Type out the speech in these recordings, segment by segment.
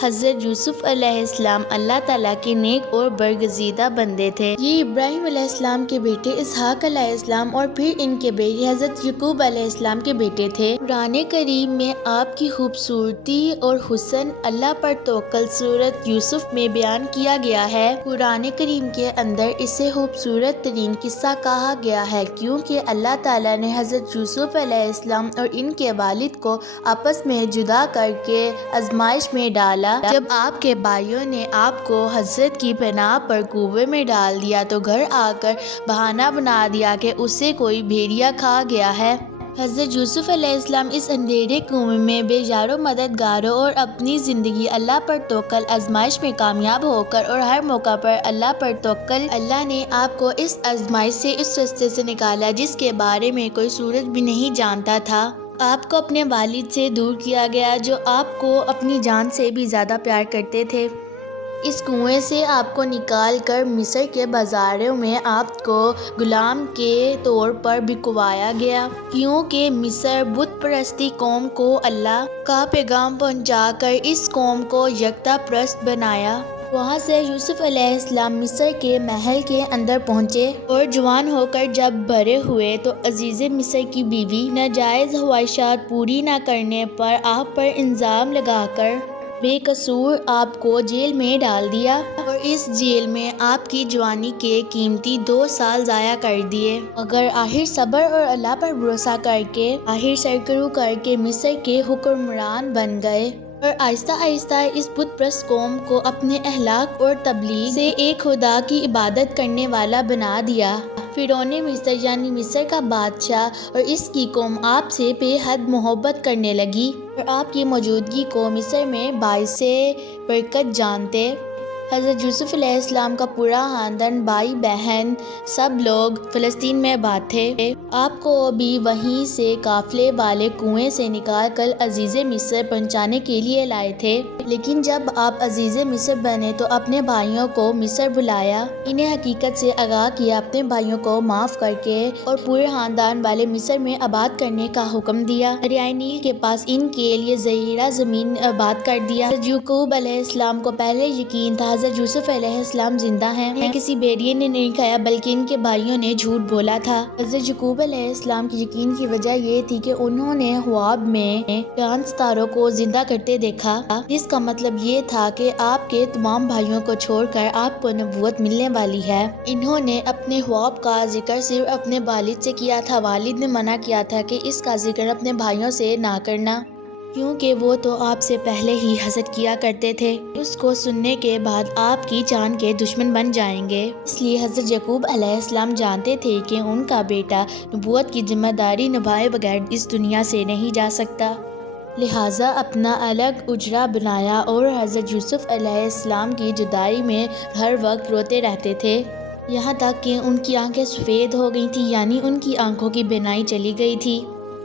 حضرت یوسف علیہ السلام اللہ تعالیٰ کے نیک اور برگزیدہ بندے تھے۔ یہ ابراہیم علیہ السلام کے بیٹے اسحاق علیہ السلام اور پھر ان کے بیٹے حضرت یعقوب علیہ السلام کے بیٹے تھے۔ قرآن کریم میں آپ کی خوبصورتی اور حسن اللہ پر توکل سورۃ یوسف میں بیان کیا گیا ہے۔ قرآن کریم کے اندر اسے خوبصورت ترین قصہ کہا گیا ہے کیونکہ اللہ تعالیٰ نے حضرت یوسف علیہ السلام اور ان کے والد کو آپس میں جدا کر کے آزمائش میں ڈالا۔ جب آپ کے بھائیوں نے آپ کو حضرت کی پناہ پر کنویں میں ڈال دیا تو گھر آ کر بہانہ بنا دیا کہ اسے کوئی بھیڑیا کھا گیا ہے۔ حضرت یوسف علیہ السلام اس اندھیرے کنویں میں بے یارو مددگاروں اور اپنی زندگی اللہ پر توکل آزمائش میں کامیاب ہو کر اور ہر موقع پر اللہ پر توکل اللہ نے آپ کو اس آزمائش سے اس رستے سے نکالا جس کے بارے میں کوئی سورج بھی نہیں جانتا تھا۔ آپ کو اپنے والد سے دور کیا گیا جو آپ کو اپنی جان سے بھی زیادہ پیار کرتے تھے۔ اس کنویں سے آپ کو نکال کر مصر کے بازاروں میں آپ کو غلام کے طور پر بکوایا گیا کیونکہ مصر بت پرستی قوم کو اللہ کا پیغام پہنچا کر اس قوم کو یکتا پرست بنایا۔ وہاں سے یوسف علیہ السلام مصر کے محل کے اندر پہنچے اور جوان ہو کر جب بڑے ہوئے تو عزیز مصر کی بیوی ناجائز خواہشات پوری نہ کرنے پر آپ پر الزام لگا کر بے قصور آپ کو جیل میں ڈال دیا اور اس جیل میں آپ کی جوانی کے قیمتی 2 سال ضائع کر دیے، مگر آخر صبر اور اللہ پر بھروسہ کر کے آخر سرکرو کر کے مصر کے حکمران بن گئے اور آہستہ آہستہ اس بت پرست قوم کو اپنے اخلاق اور تبلیغ سے ایک خدا کی عبادت کرنے والا بنا دیا۔ فرعون مصر یعنی مصر کا بادشاہ اور اس کی قوم آپ سے بے حد محبت کرنے لگی اور آپ کی موجودگی کو مصر میں باعث برکت جانتے۔ حضرت یوسف علیہ السلام کا پورا خاندان بھائی بہن سب لوگ فلسطین میں آباد تھے۔ آپ کو بھی وہیں سے قافلے والے کنویں سے نکال کر عزیز مصر پہنچانے کے لیے لائے تھے، لیکن جب آپ عزیز مصر بنے تو اپنے بھائیوں کو مصر بلایا، انہیں حقیقت سے آگاہ کیا، اپنے بھائیوں کو معاف کر کے اور پورے خاندان والے مصر میں آباد کرنے کا حکم دیا۔ دریائے نیل کے پاس ان کے لیے ذخیرہ زمین آباد کر دیا۔ حضرت یعقوب علیہ السلام کو پہلے یقین تھا حضرت یوسف علیہ السلام زندہ ہیں، انہیں کسی بھیڑیے نے نہیں کھایا بلکہ ان کے بھائیوں نے جھوٹ بولا تھا۔ حضرت یعقوب علیہ السلام کی یقین کی وجہ یہ تھی کہ انہوں نے خواب میں چاند ستاروں کو زندہ کرتے دیکھا، جس کا مطلب یہ تھا کہ آپ کے تمام بھائیوں کو چھوڑ کر آپ کو نبوت ملنے والی ہے۔ انہوں نے اپنے خواب کا ذکر صرف اپنے والد سے کیا تھا، والد نے منع کیا تھا کہ اس کا ذکر اپنے بھائیوں سے نہ کرنا کیونکہ وہ تو آپ سے پہلے ہی حسد کیا کرتے تھے، اس کو سننے کے بعد آپ کی جان کے دشمن بن جائیں گے۔ اس لیے حضرت یعقوب علیہ السلام جانتے تھے کہ ان کا بیٹا نبوت کی ذمہ داری نبھائے بغیر اس دنیا سے نہیں جا سکتا، لہٰذا اپنا الگ اجرا بنایا اور حضرت یوسف علیہ السلام کی جدائی میں ہر وقت روتے رہتے تھے، یہاں تک کہ ان کی آنکھیں سفید ہو گئی تھیں، یعنی ان کی آنکھوں کی بینائی چلی گئی تھی۔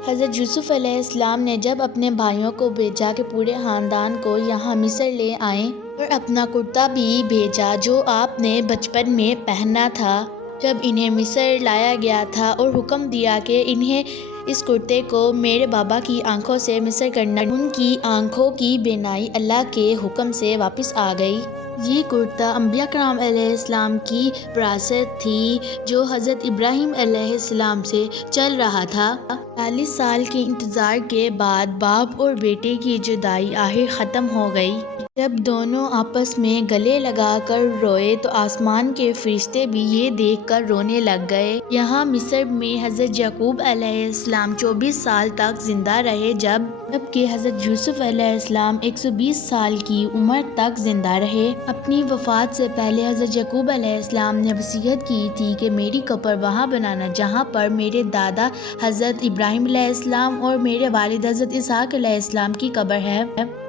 حضرت یوسف علیہ السلام نے جب اپنے بھائیوں کو بھیجا کہ پورے خاندان کو یہاں مصر لے آئیں اور اپنا کرتا بھی بھیجا جو آپ نے بچپن میں پہنا تھا جب انہیں مصر لایا گیا تھا، اور حکم دیا کہ انہیں اس کرتے کو میرے بابا کی آنکھوں سے مصر کرنا۔ ان کی آنکھوں کی بینائی اللہ کے حکم سے واپس آ گئی۔ یہ کرتا انبیاء کرام علیہ السلام کی وراثت تھی جو حضرت ابراہیم علیہ السلام سے چل رہا تھا۔ 40 سال کے انتظار کے بعد باپ اور بیٹے کی جدائی آخر ختم ہو گئی۔ جب دونوں آپس میں گلے لگا کر روئے تو آسمان کے فرشتے بھی یہ دیکھ کر رونے لگ گئے۔ یہاں مصر میں حضرت یعقوب علیہ السلام 24 سال تک زندہ رہے جبکہ حضرت یوسف علیہ السلام 120 سال کی عمر تک زندہ رہے۔ اپنی وفات سے پہلے حضرت یعقوب علیہ السلام نے وصیت کی تھی کہ میری قبر وہاں بنانا جہاں پر میرے دادا حضرت ابراہیم علیہ السلام اور میرے والد حضرت اسحاق علیہ السلام کی قبر ہے،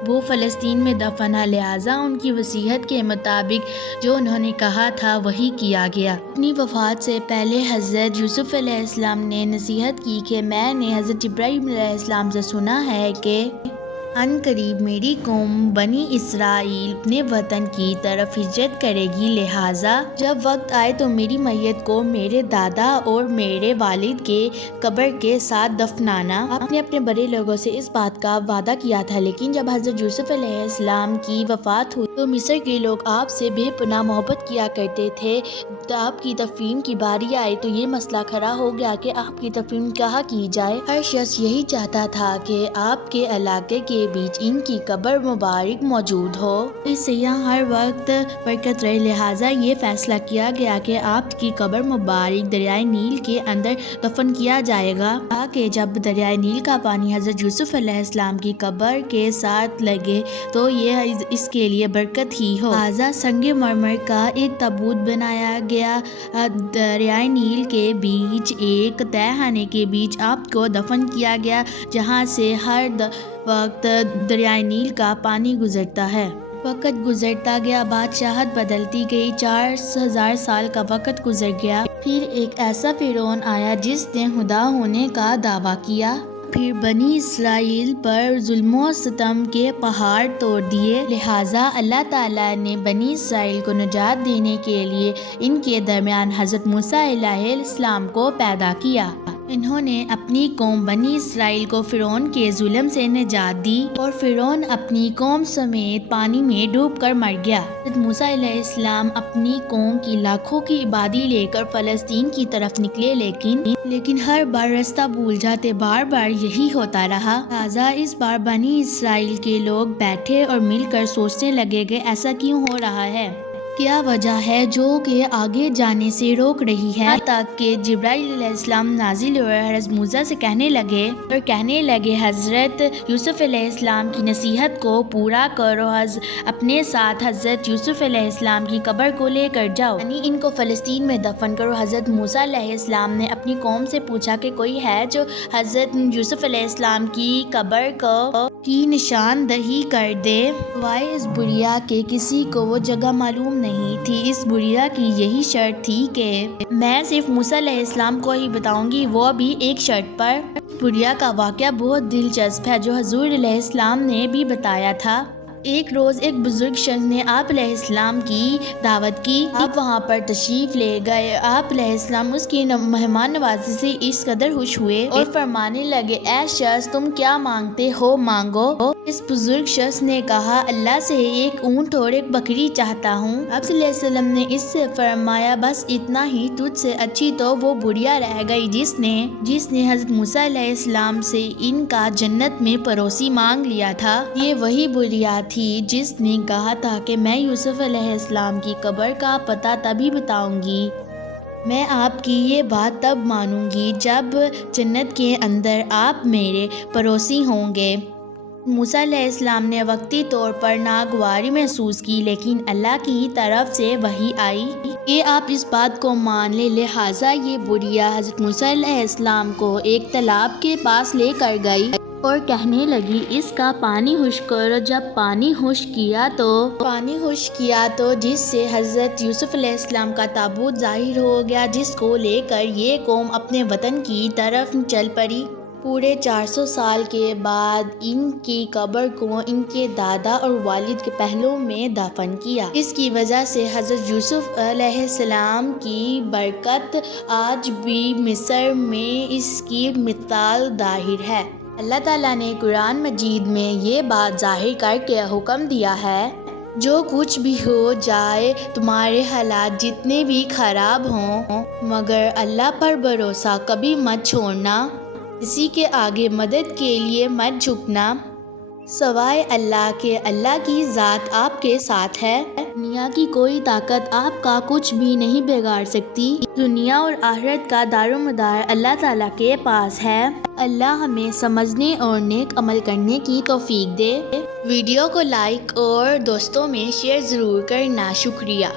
وہ فلسطین میں دفن ہے، لہٰذا ان کی وصیت کے مطابق جو انہوں نے کہا تھا وہی کیا گیا۔ اپنی وفات سے پہلے حضرت یوسف علیہ السلام نے نصیحت کی کہ میں نے حضرت ابراہیم علیہ السلام سے سنا ہے کہ ان قریب میری قوم بنی اسرائیل اپنے وطن کی طرف ہجرت کرے گی، لہٰذا جب وقت آئے تو میری میت کو میرے دادا اور میرے والد کے قبر کے ساتھ دفنانا۔ آپ نے اپنے بڑے لوگوں سے اس بات کا وعدہ کیا تھا، لیکن جب حضرت یوسف علیہ السلام کی وفات ہوئی تو مصر کے لوگ آپ سے بے پناہ محبت کیا کرتے تھے۔ آپ کی دفن کی باری آئی تو یہ مسئلہ کھڑا ہو گیا کہ آپ کی دفن کہاں کی جائے۔ ہر شخص یہی چاہتا تھا کہ آپ کے علاقے کے بیچ ان کی قبر مبارک موجود ہو، اس سے یہاں ہر وقت برکت رہے، لہٰذا یہ فیصلہ کیا گیا کہ آپ کی قبر مبارک دریائے نیل کے اندر دفن کیا جائے گا، تاکہ جب دریائے نیل کا پانی حضرت یوسف علیہ السلام کی قبر کے ساتھ لگے تو یہ اس کے لیے برکت ہی ہو۔ لہٰذا سنگ مرمر کا ایک تابوت بنایا گیا، دریائے نیل کے بیچ ایک تہہ خانے کے بیچ آپ کو دفن کیا گیا، جہاں سے ہر وقت دریائے نیل کا پانی گزرتا ہے۔ وقت گزرتا گیا، بادشاہت بدلتی گئی، 4000 سال کا وقت گزر گیا۔ پھر ایک ایسا فرعون آیا جس نے خدا ہونے کا دعویٰ کیا۔ پھر بنی اسرائیل پر ظلم و ستم کے پہاڑ توڑ دیے، لہٰذا اللہ تعالیٰ نے بنی اسرائیل کو نجات دینے کے لیے ان کے درمیان حضرت موسیٰ علیہ السلام کو پیدا کیا۔ انہوں نے اپنی قوم بنی اسرائیل کو فرعون کے ظلم سے نجات دی اور فرعون اپنی قوم سمیت پانی میں ڈوب کر مر گیا۔ حضرت موسیٰ علیہ السلام اپنی قوم کی لاکھوں کی آبادی لے کر فلسطین کی طرف نکلے، لیکن ہر بار راستہ بھول جاتے، بار بار یہی ہوتا رہا۔ لہٰذا اس بار بنی اسرائیل کے لوگ بیٹھے اور مل کر سوچنے لگے کہ ایسا کیوں ہو رہا ہے؟ کیا وجہ ہے جو کہ آگے جانے سے روک رہی ہے؟ تک کہ جبرائیل علیہ السلام نازل ہوئے، حضرت موسیٰ سے کہنے لگے حضرت یوسف علیہ السلام کی نصیحت کو پورا کرو، اپنے ساتھ حضرت یوسف علیہ السلام کی قبر کو لے کر جاؤ، یعنی ان کو فلسطین میں دفن کرو۔ حضرت موسیٰ علیہ السلام نے اپنی قوم سے پوچھا کہ کوئی ہے جو حضرت یوسف علیہ السلام کی قبر کی نشاندہی کر دے، سوائے اس بڑھیا کے کسی کو وہ جگہ معلوم نہیں تھی۔ اس بڑھیا کی یہی شرط تھی کہ میں صرف موسیٰ علیہ السلام کو ہی بتاؤں گی، وہ بھی ایک شرط پر۔ بڑھیا کا واقعہ بہت دلچسپ ہے جو حضور علیہ السلام نے بھی بتایا تھا۔ ایک روز ایک بزرگ شخص نے آپ علیہ السلام کی دعوت کی، آپ وہاں پر تشریف لے گئے۔ آپ علیہ السلام اس کی مہمان نوازی سے اس قدر خوش ہوئے اور فرمانے لگے، اے شخص تم کیا مانگتے ہو مانگو۔ اس بزرگ شخص نے کہا، اللہ سے ایک اونٹ اور ایک بکری چاہتا ہوں۔ آپ صلی اللہ علیہ وسلم نے اس سے فرمایا، بس اتنا ہی، تجھ سے اچھی تو وہ بڑھیا رہ گئی جس نے حضرت موسیٰ علیہ السلام سے ان کا جنت میں پڑوسی مانگ لیا تھا۔ یہ وہی بڑھیا تھی جس نے کہا تھا کہ میں یوسف علیہ السلام کی قبر کا پتہ تبھی بتاؤں گی، میں آپ کی یہ بات تب مانوں گی جب جنت کے اندر آپ میرے پڑوسی ہوں گے۔ موسیٰ علیہ السلام نے وقتی طور پر ناگواری محسوس کی، لیکن اللہ کی طرف سے وحی آئی کہ آپ اس بات کو مان لیں، لہٰذا یہ بڑھیا حضرت موسیٰ علیہ السلام کو ایک تالاب کے پاس لے کر گئی اور کہنے لگی، اس کا پانی خشک کرو۔ جب پانی خشک کیا تو جس سے حضرت یوسف علیہ السلام کا تابوت ظاہر ہو گیا، جس کو لے کر یہ قوم اپنے وطن کی طرف چل پڑی۔ پورے 400 سال کے بعد ان کی قبر کو ان کے دادا اور والد کے پہلو میں دفن کیا۔ اس کی وجہ سے حضرت یوسف علیہ السلام کی برکت آج بھی مصر میں اس کی مثال ظاہر ہے۔ اللہ تعالیٰ نے قرآن مجید میں یہ بات ظاہر کر کے حکم دیا ہے، جو کچھ بھی ہو جائے، تمہارے حالات جتنے بھی خراب ہوں، مگر اللہ پر بھروسہ کبھی مت چھوڑنا، کسی کے آگے مدد کے لیے مت جھکنا، سوائے اللہ کے، اللہ کی ذات آپ کے ساتھ ہے۔ دنیا کی کوئی طاقت آپ کا کچھ بھی نہیں بگاڑ سکتی۔ دنیا اور آخرت کا دار و مدار اللہ تعالیٰ کے پاس ہے۔ اللہ ہمیں سمجھنے اور نیک عمل کرنے کی توفیق دے۔ ویڈیو کو لائک اور دوستوں میں شیئر ضرور کرنا۔ شکریہ۔